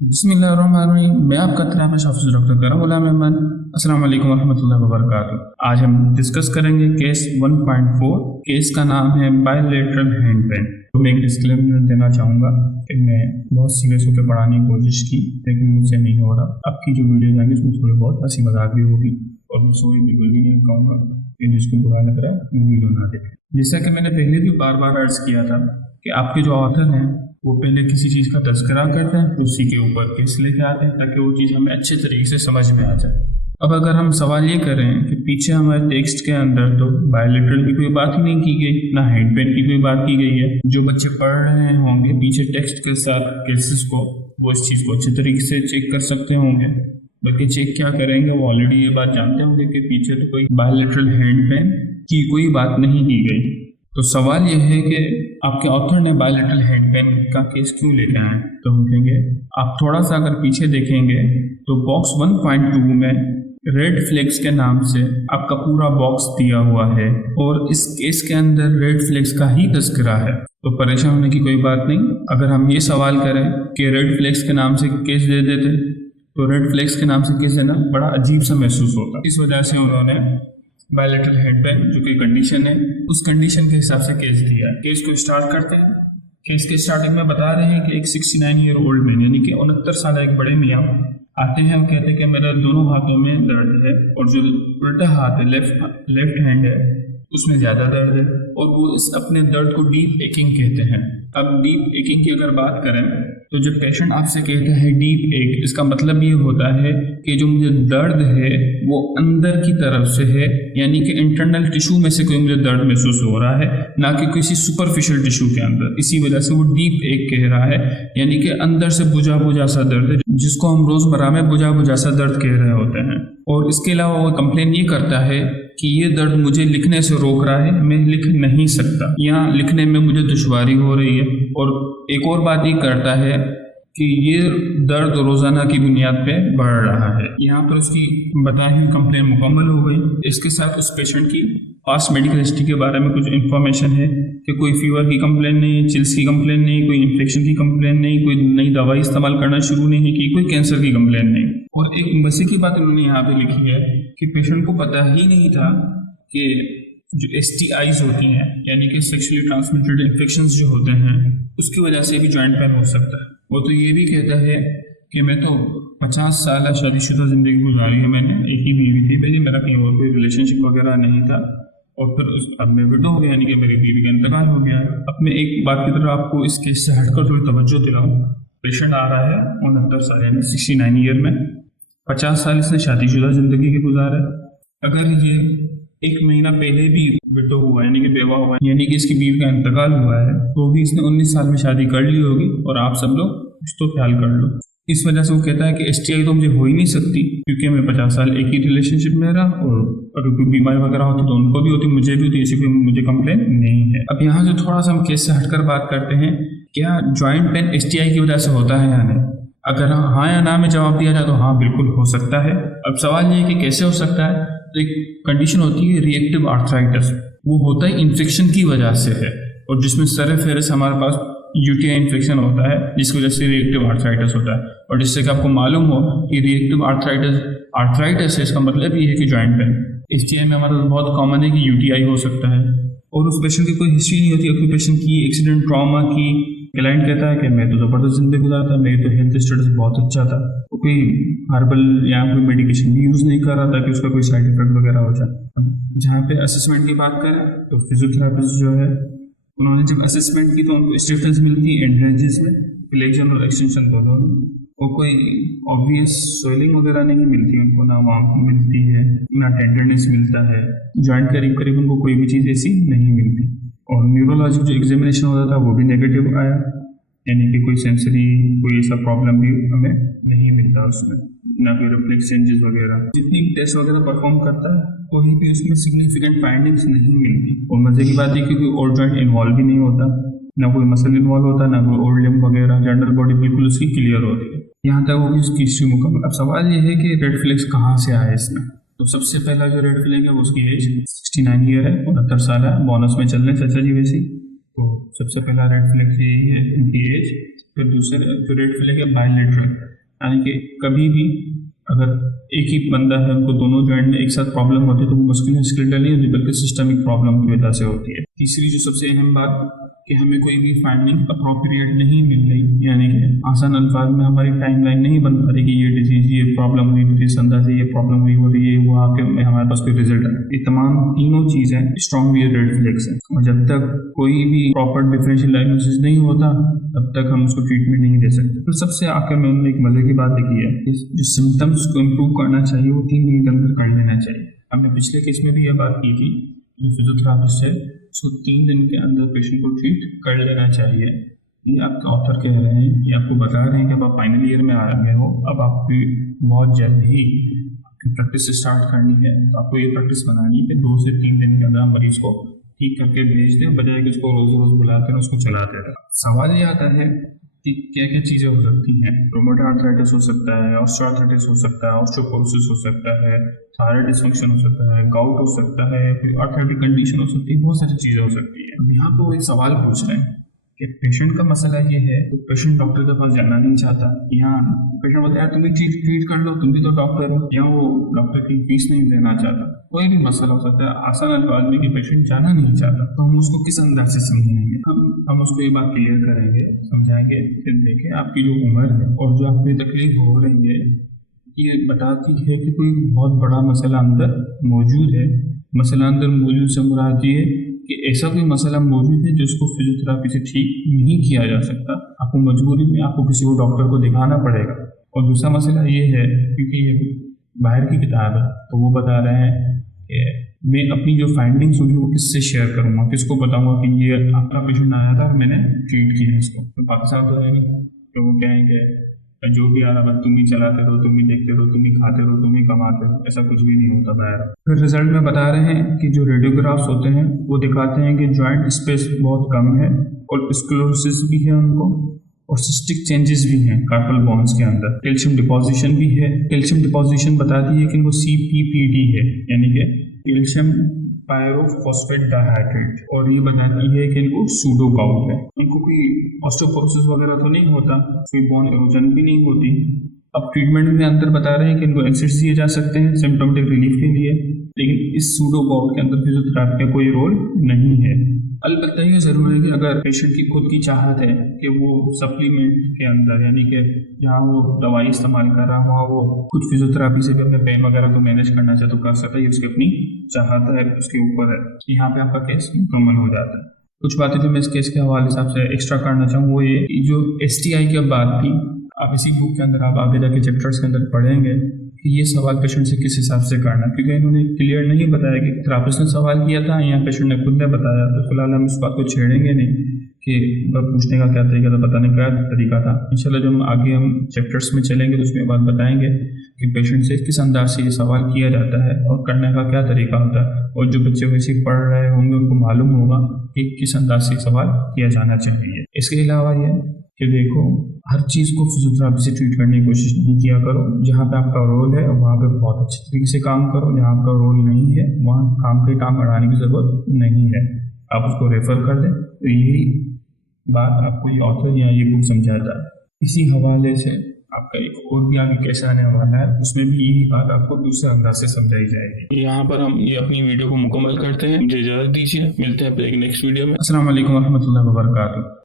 बिस्मिल्लाहिर्रहमानिर्रहीम। मैं आपका थेरेपिस्ट ऑफिसर डॉक्टर करम गुलाम अहमद। अस्सलाम वालेकुम वरहमतुल्लाहि वबरकातुहू। आज हम डिस्कस करेंगे केस 1.4। केस का नाम है बायलैटरल हैंड पेन। तो मैं एक डिस्क्लेमर देना चाहूँगा कि मैं बहुत सीरियस होकर पढ़ाने की कोशिश की, लेकिन मुझसे नहीं हो रहा। आपकी जो वीडियोज आएंगी उसमें थोड़ी बहुत हंसी मजाक भी होगी, और मैं सॉरी बिल्कुल भी नहीं कहूँगा कि जिसको बुरा लग रहा है वो वीडियो ना देखें। जैसा कि मैंने पहले भी बार बार अर्ज किया था कि आपके जो ऑथर हैं वो पहले किसी चीज़ का तज़किरा करते हैं, उसी के ऊपर केस लेके आते हैं ताकि वो चीज़ हमें अच्छे तरीके से समझ में आ जाए। अब अगर हम सवाल ये करें कि पीछे हमारे टेक्स्ट के अंदर तो बायलैटरल की कोई बात ही नहीं की गई, ना हैंड पेन की कोई बात की गई है। जो बच्चे पढ़ रहे होंगे पीछे टेक्स्ट के साथ केसेस को, वो इस चीज़ को अच्छे तरीके से चेक कर सकते होंगे। बल्कि चेक क्या करेंगे, वो ऑलरेडी ये बात जानते होंगे कि पीछे तो कोई बायलैटरल हैंड पेन की कोई बात नहीं की गई। तो सवाल यह है कि आपके ऑथर ने बायलैटरल हैंड पेन का केस क्यों लेके आए। तो हम कहेंगे आप थोड़ा सा अगर पीछे देखेंगे तो बॉक्स 1.2 में रेड फ्लैग्स के नाम से आपका पूरा बॉक्स दिया हुआ है, और इस केस के अंदर रेड फ्लैग्स का ही तज़किरा है। तो परेशान होने की कोई बात नहीं। अगर हम ये सवाल करें कि रेड फ्लैग्स के नाम से केस दे देते, तो रेड फ्लैग्स के नाम से केस देना बड़ा अजीब सा महसूस होता। इस वजह से उन्होंने बायलैटरल हैंड पेन जो कि कंडीशन है, उस कंडीशन के हिसाब से केस दिया है। केस को स्टार्ट करते हैं। केस के स्टार्टिंग में बता रहे हैं कि एक 69 ईयर ओल्ड मैन यानी कि 69 साल एक बड़े मियाँ आते हैं और कहते हैं कि मेरे दोनों हाथों में दर्द है, और जो उल्टा हाथ है, लेफ्ट हैंड है, उसमें ज़्यादा दर्द है, और वो इस अपने दर्द को डीप एकिंग कहते हैं। अब डीप एकिंग की अगर बात करें तो जब पेशेंट आपसे कहता है डीप एक, इसका मतलब ये होता है कि जो मुझे दर्द है वो अंदर की तरफ से है, यानी कि इंटरनल टिश्यू में से कोई मुझे दर्द महसूस हो रहा है, ना कि किसी सुपरफिशियल टिश्यू के अंदर। इसी वजह से वो डीप एक कह रहा है, यानी कि अंदर से बुझा बुझा सा दर्द है, जिसको हम रोजमर्रा में बुझा बुझा सा दर्द कह रहे होते हैं। और इसके अलावा वो कंप्लेन ये करता है कि ये दर्द मुझे लिखने से रोक रहा है, मैं लिख नहीं सकता, यहाँ लिखने में मुझे दुश्वारी हो रही है। और एक और बात ये करता है कि ये दर्द रोजाना की बुनियाद पे बढ़ रहा है। यहाँ पर उसकी बताई हुई कंप्लेन मुकम्मल हो गई। इसके साथ उस पेशेंट की पास्ट मेडिकल हिस्ट्री के बारे में कुछ इन्फॉर्मेशन है कि कोई फीवर की कंप्लेन नहीं, चिल्स की कंप्लेन नहीं, कोई इन्फेक्शन की कंप्लेन नहीं, कोई नई दवाई इस्तेमाल करना शुरू नहीं की, कोई कैंसर की कंप्लेन नहीं। और एक मजे की बात उन्होंने यहाँ पे लिखी है कि पेशेंट को पता ही नहीं था कि जो STIs होती हैं, यानी कि सेक्सुअली ट्रांसमिटेड इन्फेक्शंस जो होते हैं, उसकी वजह से भी जॉइंट पेन हो सकता है। वो तो ये भी कहता है कि मैं तो 50 साल शादीशुदा ज़िंदगी गुजारी है, मैंने एक ही बीवी थी, पहले मेरा कहीं और कोई रिलेशनशिप वगैरह नहीं था, और फिर अब मैं विडो हो गया, यानी कि मेरी बीवी का इंतकाल हो गया। अब मैं एक बात की तरफ आपको इस केस से हटकर थोड़ी तवज्जो दिलाऊँ। पेशेंट आ रहा है 69 साल यानी 69 ईयर में, 50 साल इसने शादीशुदा ज़िंदगी के गुजारे। अगर ये एक महीना पहले भी विडो हुआ यानी कि बेवा हुआ, यानी कि इसकी बीवी का इंतकाल हुआ है, तो भी इसने 19 साल में शादी कर ली होगी, और आप सब लोग कुछ तो ख्याल कर लो। इस वजह से वो कहता है कि STI तो मुझे हो ही नहीं सकती, क्योंकि मैं 50 साल एक ही रिलेशनशिप में रहा, और अगर कोई बीमारी वगैरह होती तो उनको भी होती, मुझे भी होती, ऐसी कोई मुझे कंप्लेन नहीं है। अब यहाँ से थोड़ा सा हम केस से हटकर बात करते हैं, क्या जॉइंट पेन STI की वजह से होता है या नहीं। अगर हाँ या ना में जवाब दिया जाए तो हाँ बिल्कुल हो सकता है। अब सवाल ये है कि कैसे हो सकता है। तो एक कंडीशन होती है रिएक्टिव आर्थराइटिस, वो होता है इन्फेक्शन की वजह से है, और जिसमें सर फेरस हमारे पास UTI इन्फेक्शन होता है, जिसकी वजह से रिएक्टिव आर्थराइटिस होता है। और जिससे कि आपको मालूम हो कि रिएक्टिव आर्थराइटिस है, इसका मतलब ये है कि जॉइंट पेन। STI में हमारा बहुत कॉमन है कि UTI हो सकता है, और उस पेशेंट की कोई हिस्ट्री नहीं होती ऑक्यूपेशन की, एक्सीडेंट, ट्रॉमा की। क्लाइंट कहता है कि मैं तो ज़बरदस्त जिंदगी गुजारा था, मेरी तो हेल्थ स्टेटस बहुत अच्छा था, तो कोई हर्बल या कोई मेडिकेशन भी यूज़ नहीं कर रहा था कि उसका कोई साइड इफेक्ट वगैरह हो जाए। जहाँ पे असेसमेंट की बात करें तो फिजियोथेरापिस्ट जो है, उन्होंने जब असेसमेंट की तो उनको स्टिफनेस मिलती है एंड्रेजेस में, फ्लेक्शन और एक्सटेंशन दोनों में, और कोई ऑब्वियस स्वेलिंग वगैरह नहीं मिलती उनको, ना वार्म मिलती है, ना टेंडरनेस मिलता है, जॉइंट करीब करीब उनको कोई भी चीज़ ऐसी नहीं मिलती। और न्यूरोलॉजिक जो एग्जामिनेशन होता था वो भी नेगेटिव आया, यानी कि कोई सेंसरी कोई ऐसा प्रॉब्लम भी हमें नहीं मिलता उसमें, ना कोई रिफ्लेक्स चेंजेस वगैरह। जितनी टेस्ट वगैरह परफॉर्म करता है कोई भी उसमें सिग्निफिकेंट फाइंडिंग्स नहीं मिलती। और मजे की बात है कि कोई और जॉइंट इन्वॉल्व भी नहीं होता, ना कोई मसल इन्वॉल्व होता, ना कोई और लिम्ब वगैरह, जनरल बॉडी बिल्कुल उसकी क्लियर होती है। यहाँ तक वो उसकी हिस्ट्री मुकम्मल। अब सवाल ये है कि रेड फ्लैग्स कहाँ से आए इसमें। तो सबसे पहला जो रेड फ्लैग है वो उसकी एज 69 ईयर है, 69 साल है, बोनस में चल रहे चाचा जी वैसे। तो सबसे पहला रेड फ्लैग यही है इनकी एज। फिर दूसरे जो रेड फ्लैग है बायलैटरल, यानी कि कभी भी अगर एक ही बंदा है उनको दोनों जॉइंट में एक साथ प्रॉब्लम होती है तो वो मस्कुलोस्केलेटल नहीं होती बल्कि सिस्टमिक प्रॉब्लम की वजह से होती है। तीसरी जो सबसे अहम बात कि हमें कोई भी फाइंडिंग अप्रोप्रिएट नहीं मिल रही, यानी कि आसान अल्फाज में हमारी टाइमलाइन नहीं बन पा रही कि ये डिजीज ये प्रॉब्लम हुई, इस अंदाज से ये प्रॉब्लम हुई हो रही है, वो आके हमारे पास कोई रिजल्ट है। ये तमाम तीनों चीज़ें स्ट्रॉन्गली रेड फ्लैग्स हैं और जब तक कोई भी प्रॉपर डिफरेंशियल डायग्नोसिस नहीं होता तब तक हम उसको ट्रीटमेंट नहीं दे सकते। तो सबसे आखिर में उन्होंने एक मजे की बात लिखी है कि जो सिम्टम्स को इम्प्रूव करना चाहिए वो 3 दिन के अंदर कर लेना चाहिए। हमने पिछले केस में भी यह बात की थी, जो फिजियोथेरापिस्ट है उसको 3 दिन के अंदर पेशेंट को ट्रीट कर लेना चाहिए। ये आपके ऑथर कह रहे हैं, ये आपको बता रहे हैं कि अब आप फाइनल ईयर में आ गए हो, अब आपकी बहुत जल्द ही प्रैक्टिस स्टार्ट करनी है, तो आपको ये प्रैक्टिस बनानी है कि 2 से 3 दिन के अंदर मरीज को ठीक करके भेज दें, बजाय कि उसको रोज रोज बुलाते हैं उसको चलाते रहे। सवाल ये आता है कि क्या क्या चीज़ें हो सकती हैं। रोमेटॉइड आर्थराइटिस हो सकता है, ऑस्टियोआर्थराइटिस हो सकता है, ऑस्टियोपोरोसिस हो सकता है, थायराइड डिसफंक्शन हो सकता है, गाउट हो सकता है, कोई आर्थराइटिक कंडीशन हो सकती है, बहुत सारी चीज़ें हो सकती है। अब यहाँ पर वो एक सवाल पूछ रहे हैं कि पेशेंट का मसला ये है तो पेशेंट डॉक्टर के पास जाना नहीं चाहता, यहाँ पेशेंट बोलता है तुम भी ट्रीट कर लो, तुम भी तो डॉक्टर हो, या वो डॉक्टर की फीस नहीं देना चाहता। कोई भी मसला हो सकता है, आसान अल्फाज में कि पेशेंट जाना नहीं चाहता, तो हम उसको किस अंदाज से समझाएंगे? हम उसको ये बात क्लियर करेंगे, समझाएंगे, फिर देखें आपकी जो उम्र है और जो आपकी तकलीफ हो रही है ये बताती है कि कोई बहुत बड़ा मसला अंदर मौजूद है। मसला अंदर मौजूद से मुराद ये है कि ऐसा कोई मसला मौजूद है जिसको फिजियोथेरापी से ठीक नहीं किया जा सकता, आपको मजबूरी में आपको किसी को डॉक्टर को दिखाना पड़ेगा। और दूसरा मसला ये है, क्योंकि ये बाहर की किताब है तो वो बता रहे हैं कि मैं अपनी जो फाइंडिंग्स होगी वो किससे शेयर करूँगा, किसको बताऊँगा कि ये आपका पेशेंट आया था मैंने ट्रीट किया इसको। तो पाकिस्तान तो है नहीं, तो वो कहेंगे जो भी आ रहा बस तुम ही चलाते रहो, तुम ही देखते रहो, तुम ही खाते रहो, तुम ही कमाते रहो, ऐसा कुछ भी नहीं होता बाहर। फिर रिजल्ट में बता रहे हैं कि जो रेडियोग्राफ्स होते हैं वो दिखाते हैं कि जॉइंट स्पेस बहुत कम है और स्क्लेरोसिस भी है उनको, और सिस्टिक चेंजेस भी हैं कार्पल बोन्स के अंदर। कैल्शियम डिपोजिशन भी है। कैल्शियम डिपोजिशन बताती है कि इनको CPPD है, यानी कि कैल्शियम पायरोफॉस्फेट डाइहाइड्रेट, और ये बताती है कि इनको सूडो गाउट है। इनको कोई ऑस्टियोपोरोसिस वगैरह तो नहीं होता, कोई बोन एरोजन भी नहीं होती। अब ट्रीटमेंट में अंदर बता रहे हैं कि इनको एसिड्स दिए जा सकते हैं सिम्पटोमेटिक रिलीफ के लिए, लेकिन इस सूडो गाउट के अंदर फिजियोथेरापी का कोई रोल नहीं है। अलबत्ता ये ज़रूर है कि अगर पेशेंट की खुद की चाहत है कि वो सप्लीमेंट के अंदर, यानी कि जहाँ वो दवाई इस्तेमाल कर रहा हुआ वो खुद फिजियोथेरापी से भी अपने पेन वगैरह को मैनेज करना चाहे तो कर सकता है, ये उसकी अपनी चाहत है, उसके ऊपर है। यहाँ पे आपका केस मुकम्मल हो जाता है। कुछ बातें जो मैं इस केस के हवाले से आपसे एक्स्ट्रा करना चाहूँ वो ये कि जो STI की बात थी, आप इसी बुक के अंदर आप आगे जाके चैप्टर्स के अंदर पढ़ेंगे कि ये सवाल पेशेंट से किस हिसाब से करना, क्योंकि इन्होंने क्लियर नहीं बताया कि थेरापिस्ट ने सवाल किया था या पेशेंट ने खुद ने बताया। तो फिलहाल हम इस बात को छेड़ेंगे नहीं कि पूछने का क्या तरीका था, बताने का क्या तरीका था। इंशाल्लाह जब आगे हम चैप्टर्स में चलेंगे तो उसमें बात बताएंगे कि पेशेंट से किस अंदाज से ये सवाल किया जाता है और करने का क्या तरीका होता है, और जो बच्चे वैसे पढ़ रहे होंगे उनको मालूम होगा कि किस अंदाज से सवाल किया जाना चाहिए। इसके अलावा ये कि देखो हर चीज़ को फिजियोथेरापी से ट्रीट करने की कोशिश नहीं किया करो। जहाँ पे आपका रोल है वहाँ पे बहुत अच्छे तरीके से काम करो, जहाँ आपका रोल नहीं है वहाँ काम बढ़ाने की ज़रूरत नहीं है, आप उसको रेफ़र कर दें। तो यही बात आपको ये ऑथर या ये बुक समझाता है। इसी हवाले से आपका एक और भी आगे कैसे आने वाला है उसमें भी यही बात आपको दूसरे अंदाज से समझाई जाएगी। यहाँ पर हम ये अपनी वीडियो को मुकम्मल करते हैं, मुझे इजाज़त दीजिए, मिलते हैं अपने नेक्स्ट वीडियो में। अस्सलाम वालेकुम रहमतुल्लाहि व बरकातुहू।